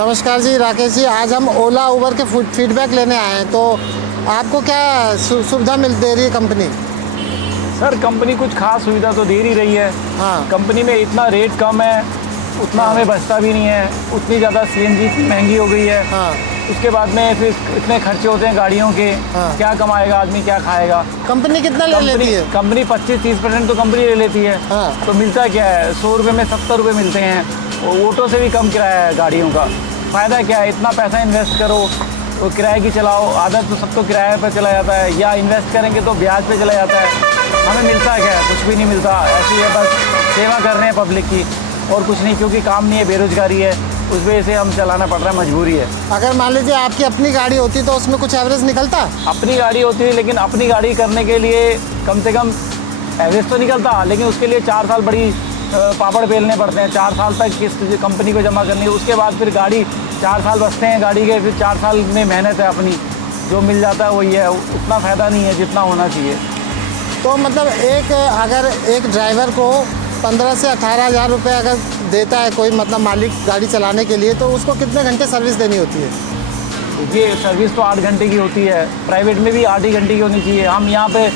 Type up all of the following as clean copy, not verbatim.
नमस्कार जी, राकेश जी। आज हम ओला उबर के फीडबैक लेने आए हैं, तो आपको क्या सुविधा दे रही है कंपनी? सर कंपनी कुछ खास सुविधा तो दे ही रही है। हाँ। कंपनी में इतना रेट कम है, उतना हमें बचता भी नहीं है। उतनी ज़्यादा सीएनजी इतनी महंगी हो गई है। हाँ। उसके बाद में फिर इतने खर्चे होते हैं गाड़ियों के। हाँ। क्या कमाएगा आदमी, क्या खाएगा? कंपनी कितना ले लेती है? कंपनी 25-30% तो कंपनी ले लेती है। हाँ। तो मिलता क्या है? 100 रुपये में 70 रुपये मिलते हैं। और ऑटो से भी कम किराया है गाड़ियों का। फ़ायदा क्या है? इतना पैसा इन्वेस्ट करो, वो किराए की चलाओ। आदत तो सबको किराए पर चला जाता है, या इन्वेस्ट करेंगे तो ब्याज पे चला जाता है। हमें मिलता क्या है? कुछ भी नहीं मिलता। ऐसी है, बस सेवा कर रहे हैं पब्लिक की, और कुछ नहीं। क्योंकि काम नहीं है, बेरोजगारी है, उस वजह से हम चलाना पड़ रहा है, मजबूरी है। अगर मान लीजिए आपकी अपनी गाड़ी होती तो उसमें कुछ एवरेज निकलता? अपनी गाड़ी होती है, लेकिन अपनी गाड़ी करने के लिए कम से कम एवरेज तो निकलता, लेकिन उसके लिए 4 साल बड़ी पापड़ बेलने पड़ते हैं। 4 साल तक किस्त कंपनी को जमा करनी है। उसके बाद फिर गाड़ी 4 साल बचते हैं गाड़ी के, फिर 4 साल में मेहनत है अपनी, जो मिल जाता है वही है। उतना फ़ायदा नहीं है जितना होना चाहिए। तो मतलब अगर एक ड्राइवर को 15 से 18 हज़ार रुपये अगर देता है कोई, मतलब मालिक गाड़ी चलाने के लिए, तो उसको कितने घंटे सर्विस देनी होती है? ये सर्विस तो 8 घंटे की होती है। प्राइवेट में भी 8 ही घंटे की होनी चाहिए। हम यहाँ पे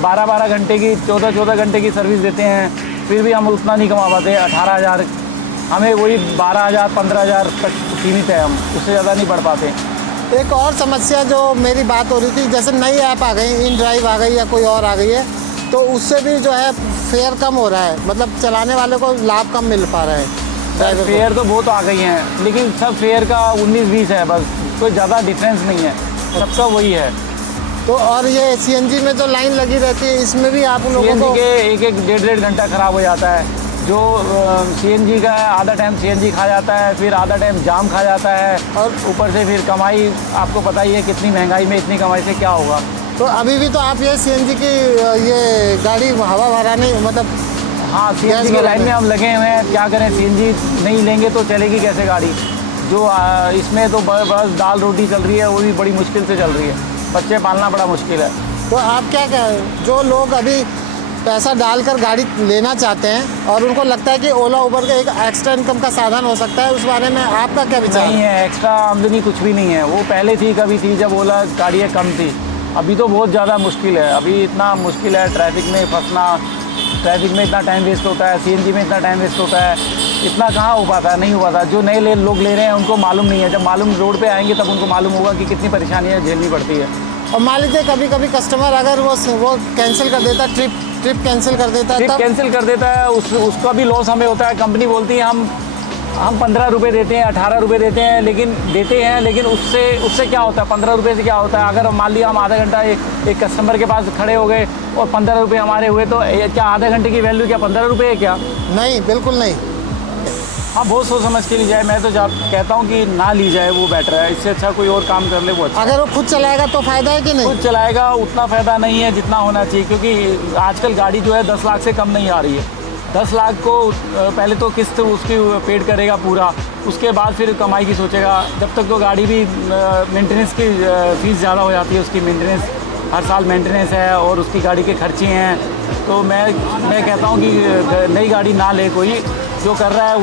12-12 घंटे की, 14-14 घंटे की सर्विस देते हैं, फिर भी हम उतना नहीं कमा पाते। 18 हज़ार, हमें वही 12 हज़ार 15 हज़ार तक सीमित है, हम उससे ज़्यादा नहीं बढ़ पाते। एक और समस्या जो मेरी बात हो रही थी, जैसे नई ऐप आ गई, इन ड्राइव आ गई या कोई और आ गई है, तो उससे भी जो है फेयर कम हो रहा है, मतलब चलाने वाले को लाभ कम मिल पा रहा है ड्राइवर को। फेयर तो बहुत आ गई हैं, लेकिन सब फेयर का 19-20 है, बस कोई ज़्यादा डिफरेंस नहीं है, सबका वही है। तो और ये सीएनजी में जो लाइन लगी रहती है, इसमें भी आप लोगों को के एक 1.5 घंटा ख़राब हो जाता है। जो सीएनजी का है, आधा टाइम सीएनजी खा जाता है, फिर आधा टाइम जाम खा जाता है, और ऊपर से फिर कमाई आपको पता ही है कितनी महंगाई में इतनी कमाई से क्या होगा। तो अभी भी तो आप ये सीएनजी की ये गाड़ी हवा भराने, मतलब हाँ, सीएनजी की लाइन में हम लगे हुए हैं। क्या करें, सीएनजी नहीं लेंगे तो चलेगी कैसे गाड़ी? जो इसमें तो बस दाल रोटी चल रही है, वो भी बड़ी मुश्किल से चल रही है। बच्चे पालना बड़ा मुश्किल है। तो आप क्या कहें, जो लोग अभी पैसा डालकर गाड़ी लेना चाहते हैं और उनको लगता है कि ओला उबर का एक एक्स्ट्रा इनकम का साधन हो सकता है, उस बारे में आपका क्या विचार? नहीं है, एक्स्ट्रा आमदनी कुछ भी नहीं है। वो पहले थी, कभी थी जब ओला गाड़ियाँ कम थी। अभी तो बहुत ज़्यादा मुश्किल है। अभी इतना मुश्किल है, ट्रैफिक में फंसना, ट्रैफिक में इतना टाइम वेस्ट होता है, सीएनजी में इतना टाइम वेस्ट होता है। इतना कहाँ हो पाता है? नहीं हो पाता। जो नए लोग ले रहे हैं उनको मालूम नहीं है। जब मालूम रोड पे आएंगे तब उनको मालूम होगा कि कितनी परेशानियाँ झेलनी पड़ती है। और मान लीजिए कभी कभी कस्टमर अगर वो कैंसिल कर देता, ट्रिप कैंसिल कर देता है, ट्रिप कैंसिल कर देता है, उसका भी लॉस हमें होता है। कंपनी बोलती है हम 15 रुपये देते हैं, 18 रुपये देते हैं, लेकिन उससे क्या होता है? 15 रुपये से क्या होता है? अगर मान लिया हम आधा घंटा एक कस्टमर के पास खड़े हो गए और 15 रुपये हमारे हुए, तो क्या आधे घंटे की वैल्यू क्या 15 रुपये है क्या? नहीं, बिल्कुल नहीं। हाँ, बहुत सोच समझ के ली जाए। मैं तो कहता हूँ कि ना ली जाए, वो बेटर है। इससे अच्छा कोई और काम कर ले, वो अच्छा। अगर वो खुद चलाएगा तो फ़ायदा है कि नहीं? खुद चलाएगा उतना फ़ायदा नहीं है जितना होना चाहिए, क्योंकि आजकल गाड़ी जो है 10 लाख से कम नहीं आ रही है। 10 लाख को पहले तो किस्त उसकी पेड करेगा पूरा, उसके बाद फिर कमाई की सोचेगा। जब तक तो गाड़ी भी मेंटेनेंस की फ़ीस ज़्यादा हो जाती है। उसकी मेंटेनेंस हर साल मेंटेनेंस है, और उसकी गाड़ी के खर्चे हैं। तो मैं कहता हूँ कि नई गाड़ी ना ले कोई। जो कर रहा है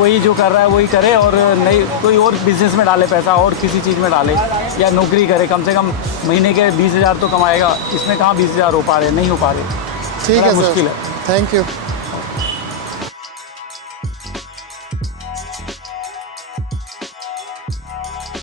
वही करे, और नई कोई और बिज़नेस में डाले पैसा, और किसी चीज़ में डाले, या नौकरी करे। कम से कम महीने के 20 हज़ार तो कमाएगा। इसमें कहाँ 20 हज़ार हो पा रहे? नहीं हो पा रहे। ठीक है, मुश्किल है। Thank you.